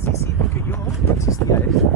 Sí, sí, porque yo existía eso.